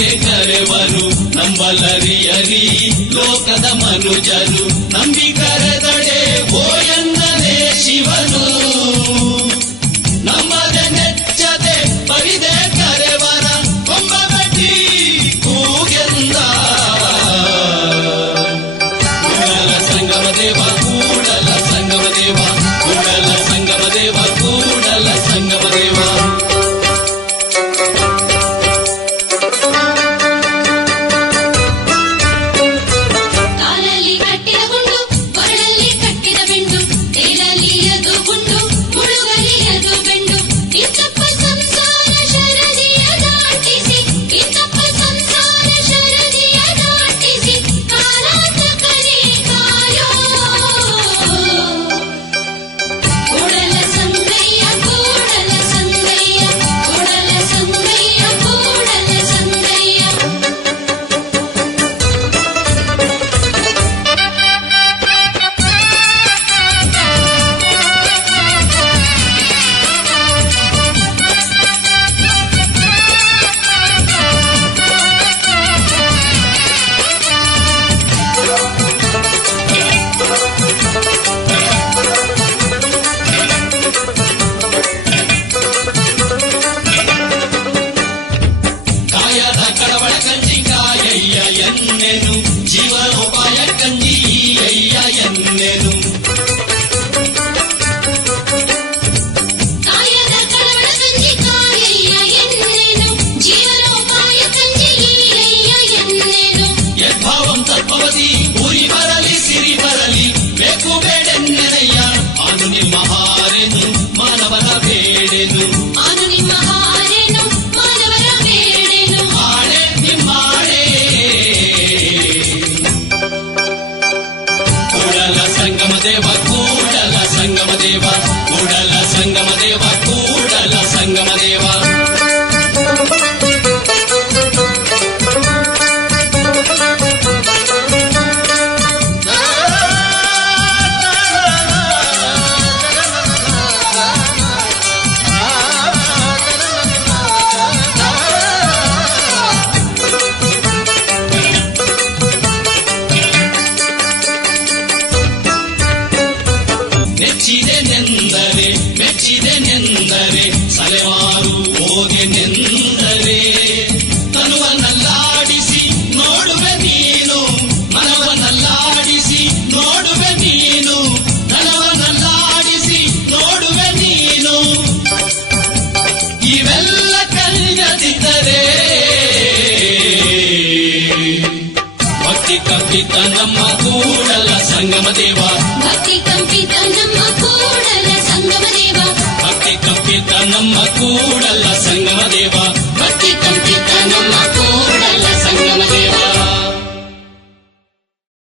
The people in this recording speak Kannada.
ಕರೆವರು ನಂಬಲರಿಯರಿ ಲೋಕದ ಮನುಜರು ನಂಬಿ ಕರೆದಡೆ ಓಯನ್ನಲೇ ಶಿವನು ನಮ್ಮದೆ ನೆಚ್ಚದೆ ಪರಿದೆ ಕರೆವರ ಕೊಂಬಗಟ್ಟಿ ಕೂಗೆಂದ ಕೂಡಲ ಸಂಗಮ ದೇವ ಕೂಡಲ ಸಂಗಮ ದೇವ ಕೂಡಲ ಸಂಗಮ ದೇವ ಕೂಡಲ ಸಂಗಮ ದೇವ ಜೀವನೋಪಾಯ ಕಂಜಿ ಅಯ್ಯ ಎನ್ನೆನು ಕಾಯದ ಕಳವಳ ಕಂಜಿ ಕಾಯಯ್ಯ ಎನ್ನೆನು ಜೀವನೋಪಾಯ ಕಂಜಿ ಅಯ್ಯ ಎನ್ನೆನು ಯದ್ಭಾವಂ ತತ್ವವತಿ ಊರಿ ಬರಲಿ ಸಿರಿ ಬರಲಿ ಬೇಕು ಬೇಡೆನ್ನೆನಯ್ಯ ಆನು ನಿಮ್ಮ ಹಾರೆನು ಮಾನವನ ಬೇಡೆನು ಆನು ನಿಮ್ಮ ಹಾರೆನು ಮಾನವನ ಬೇಡೆನು ಹಾಡೆ ನಿಮ್ಮ ಸಂಗಮ ದೇವ ಕೂಡಲ ಸಂಗಮ ದೇವ ಕೂಡಲ ಸಂಗಮ ದೇವ ಕೂಡಲ ಸಂಗಮ ದೇವ ಮೆಚ್ಚಿದೆನೆಂದರೆ ಸಲೆವಾರು ಹೋಗೆನೆಂದರೆ ತನುವನ್ನಲ್ಲಾಡಿಸಿ ನೋಡುವೆ ನೀನು ಮನವನ್ನಲ್ಲಾಡಿಸಿ ನೋಡುವೆ ನೀನು ಧನವನ್ನಲ್ಲಾಡಿಸಿ ನೋಡುವೆ ನೀನು ಇವೆಲ್ಲ ಕಲಿಯದಿದ್ದರೆ ಭಕ್ತಿ ಕಂಪಿತ ನಮ್ಮ ಕೂಡಲ ಸಂಗಮ ದೇವ ಭಕ್ತಿ ಕಂಪಿತ ನಮ್ಮ ಕೂಡಲ ಸಂಗಮ ದೇವ ಭಕ್ತಿ ಕಂಪಿತ ನಮ್ಮ ಕೂಡಲ ಸಂಗಮ ದೇವ